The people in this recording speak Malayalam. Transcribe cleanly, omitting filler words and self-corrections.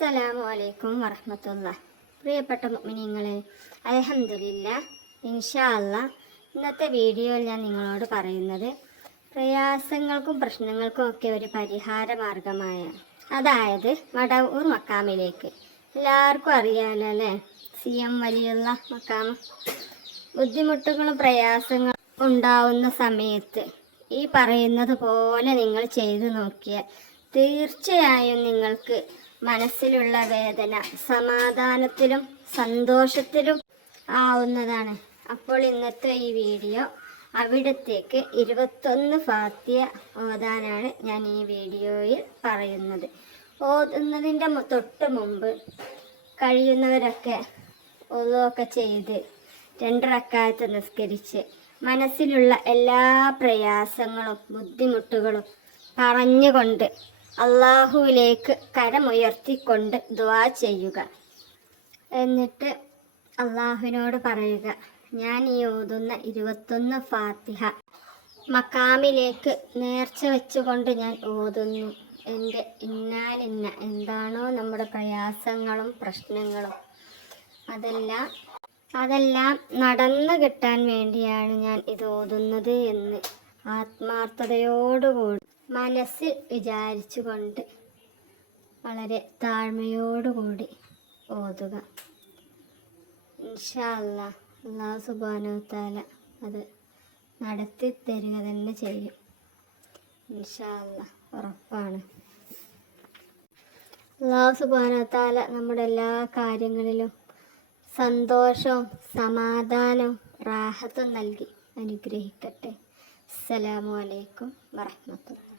അസ്സലാമു അലൈക്കും വറഹ്മത്തുള്ളാഹി. പ്രിയപ്പെട്ട മുഅ്മിനീങ്ങളെ, അൽഹംദുലില്ലാഹ്, ഇൻഷാ അല്ലാഹ് ഇന്നത്തെ വീഡിയോയിൽ ഞാൻ നിങ്ങളോട് പറയുന്നത് പ്രയാസങ്ങൾക്കും പ്രശ്നങ്ങൾക്കും ഒക്കെ ഒരു പരിഹാര മാർഗമായ, അതായത് മടവൂർ മക്കാമിലേക്ക്. എല്ലാവർക്കും അറിയാലോ അല്ലേ, CM വലിയുള്ള മക്കാമ്. ബുദ്ധിമുട്ടുകളും പ്രയാസങ്ങളും ഉണ്ടാവുന്ന സമയത്ത് ഈ പറയുന്നത് പോലെ നിങ്ങൾ ചെയ്തു നോക്കിയാൽ തീർച്ചയായും നിങ്ങൾക്ക് മനസ്സിലുള്ള വേദന സമാധാനത്തിലും സന്തോഷത്തിലും ആവുന്നതാണ്. അപ്പോൾ ഇന്നത്തെ ഈ വീഡിയോ അവിടത്തേക്ക് 21 ഫാത്തിഹ ഓതാനാണ് ഞാൻ ഈ വീഡിയോയിൽ പറയുന്നത്. ഓതുന്നതിൻ്റെ തൊട്ട് മുമ്പ് കഴിയുന്നവരൊക്കെ ഓതുകയൊക്കെ ചെയ്ത് 2 റക്അത്ത് നിസ്കരിച്ച് മനസ്സിലുള്ള എല്ലാ പ്രയാസങ്ങളും ബുദ്ധിമുട്ടുകളും പറഞ്ഞുകൊണ്ട് അള്ളാഹുവിലേക്ക് കരമുയർത്തിക്കൊണ്ട് ദുആ ചെയ്യുക. എന്നിട്ട് അള്ളാഹുവിനോട് പറയുക, ഞാൻ ഈ ഓതുന്ന 21 ഫാത്തിഹ മക്കാമിലേക്ക് നേർച്ച വെച്ചുകൊണ്ട് ഞാൻ ഓതുന്നു. എൻ്റെ ഇന്നാലിന്ന എന്താണോ നമ്മുടെ പ്രയാസങ്ങളും പ്രശ്നങ്ങളും അതെല്ലാം നടന്നു കിട്ടാൻ വേണ്ടിയാണ് ഞാൻ ഇത് ഓതുന്നത് എന്ന് ആത്മാർത്ഥതയോടുകൂടി മനസ്സിൽ വിചാരിച്ചുകൊണ്ട് വളരെ താഴ്മയോടുകൂടി ഓതുക. ഇൻഷാ അല്ലാഹ് അല്ലാഹു സുബ്ഹാനഹു വ തആല അത് നടത്തി തരിക തന്നെ ചെയ്യും. ഇൻഷാ അല്ലാഹ് ഉറപ്പാണ്. അല്ലാഹു സുബ്ഹാനഹു വ തആല നമ്മുടെ എല്ലാ കാര്യങ്ങളിലും സന്തോഷവും സമാധാനവും റാഹത്തും നൽകി അനുഗ്രഹിക്കട്ടെ. അസ്സലാമു അലൈക്കും വറഹ്മത്തുള്ളാഹി.